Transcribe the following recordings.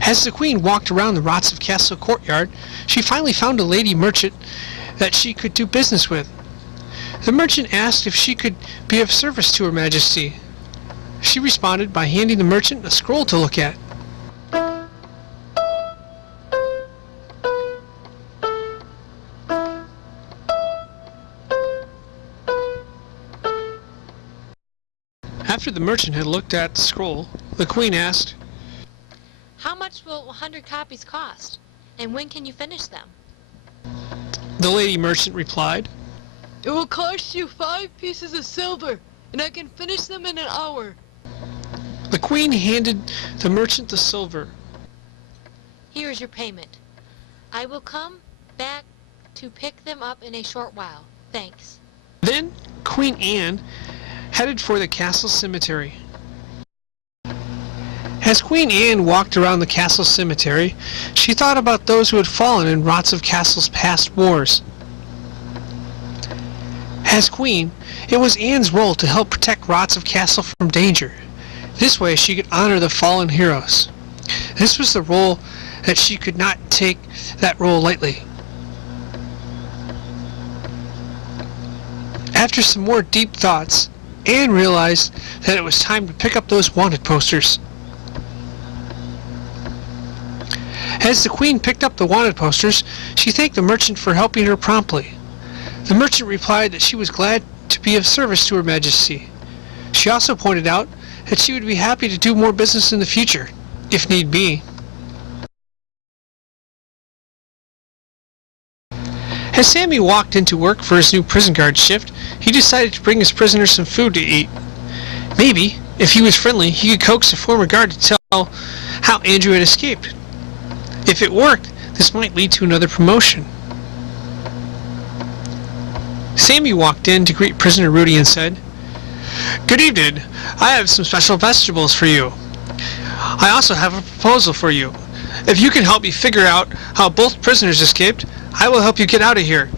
As the queen walked around the Rotciv castle courtyard, she finally found a lady merchant that she could do business with. The merchant asked if she could be of service to Her Majesty. She responded by handing the merchant a scroll to look at. After the merchant had looked at the scroll, the queen asked, "How much will 100 copies cost? And when can you finish them?" The lady merchant replied, "It will cost you 5 pieces of silver, and I can finish them in an hour." The queen handed the merchant the silver. "Here is your payment. I will come back to pick them up in a short while. Thanks." Then Queen Anne headed for the castle cemetery. As Queen Anne walked around the castle cemetery, she thought about those who had fallen in Rotciv Castle's past wars. As queen, it was Anne's role to help protect Rotciv Castle from danger. This way she could honor the fallen heroes. This was the role that she could not take that role lightly. After some more deep thoughts, Anne realized that it was time to pick up those wanted posters. As the queen picked up the wanted posters, she thanked the merchant for helping her promptly. The merchant replied that she was glad to be of service to Her Majesty. She also pointed out that she would be happy to do more business in the future, if need be. As Sammy walked into work for his new prison guard shift, he decided to bring his prisoners some food to eat. Maybe, if he was friendly, he could coax a former guard to tell how Andrew had escaped. If it worked, this might lead to another promotion. Sammy walked in to greet prisoner Rudy and said, "Good evening. I have some special vegetables for you. I also have a proposal for you. If you can help me figure out how both prisoners escaped, I will help you get out of here."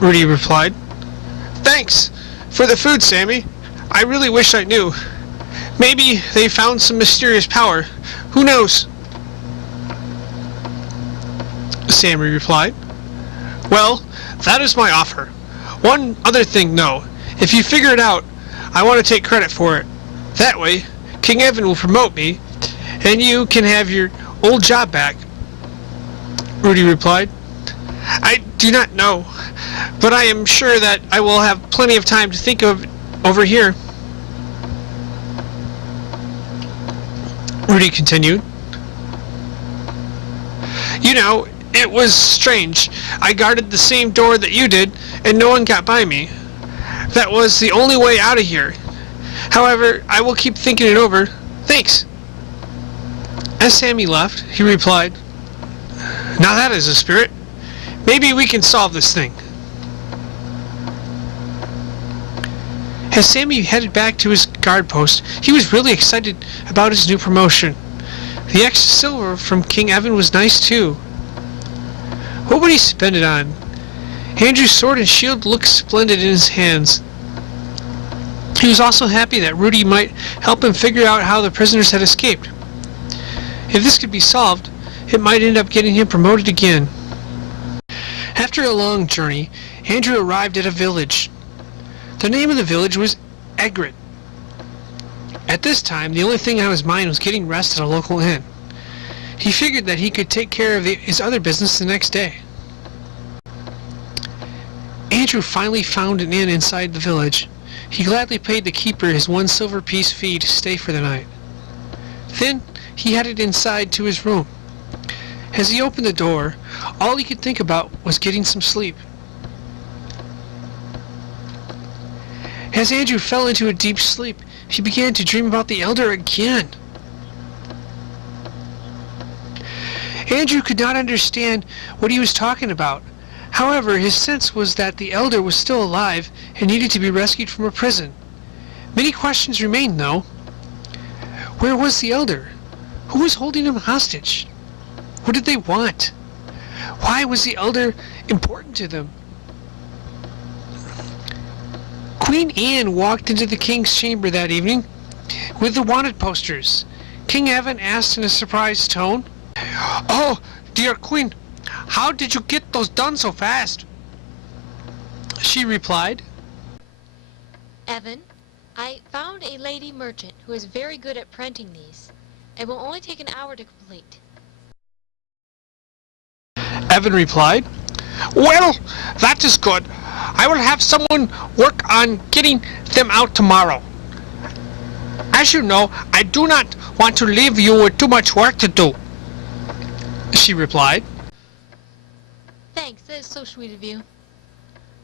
Rudy replied, "Thanks for the food, Sammy. I really wish I knew. Maybe they found some mysterious power. Who knows?" Sammy replied, "Well, that is my offer. One other thing, though. If you figure it out, I want to take credit for it. That way, King Evan will promote me, and you can have your old job back." Rudy replied, "I do not know, but I am sure that I will have plenty of time to think of it over here." Rudy continued, "You know, it was strange. I guarded the same door that you did, and no one got by me. That was the only way out of here. However, I will keep thinking it over. Thanks." As Sammy left, he replied, "Now that is a spirit. Maybe we can solve this thing." As Sammy headed back to his guard post, he was really excited about his new promotion. The extra silver from King Evan was nice too. What would he spend it on? Andrew's sword and shield looked splendid in his hands. He was also happy that Rudy might help him figure out how the prisoners had escaped. If this could be solved, it might end up getting him promoted again. After a long journey, Andrew arrived at a village. The name of the village was Egret. At this time, the only thing on his mind was getting rest at a local inn. He figured that he could take care of his other business the next day. Andrew finally found an inn inside the village. He gladly paid the keeper his 1 silver piece fee to stay for the night. Then he headed inside to his room. As he opened the door, all he could think about was getting some sleep. As Andrew fell into a deep sleep, he began to dream about the Elder again. Andrew could not understand what he was talking about. However, his sense was that the Elder was still alive and needed to be rescued from a prison. Many questions remained, though. Where was the Elder? Who was holding him hostage? What did they want? Why was the Elder important to them? Queen Anne walked into the king's chamber that evening with the wanted posters. King Evan asked in a surprised tone. Oh, dear Queen, how did you get those done so fast? She replied. Evan, I found a lady merchant who is very good at printing these. It will only take an hour to complete. Evan replied, well, that is good. I will have someone work on getting them out tomorrow. As you know, I do not want to leave you with too much work to do. She replied. Thanks, that is so sweet of you.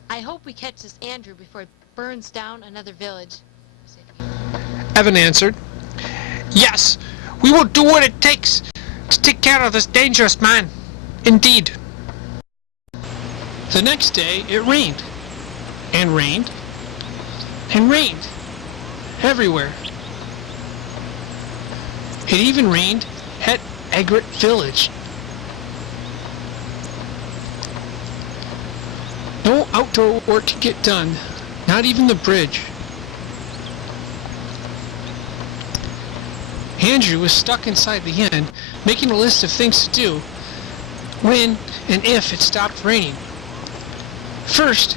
I hope we catch this Andrew before he burns down another village. Evan answered, yes, we will do what it takes to take care of this dangerous man. Indeed. The next day it rained, and rained, and rained, everywhere. It even rained at Egret village. No outdoor work could get done, not even the bridge. Andrew was stuck inside the inn, making a list of things to do when and if it stopped raining. First,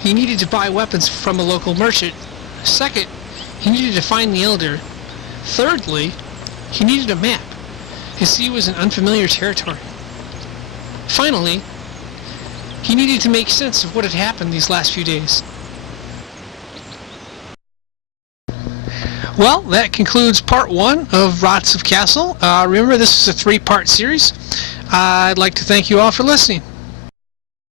he needed to buy weapons from a local merchant. Second, he needed to find the elder. Thirdly, he needed a map, his sea was in unfamiliar territory. Finally, he needed to make sense of what had happened these last few days. Well, that concludes part 1 of Rotciv Castle. Remember, this is a 3-part series. I'd like to thank you all for listening.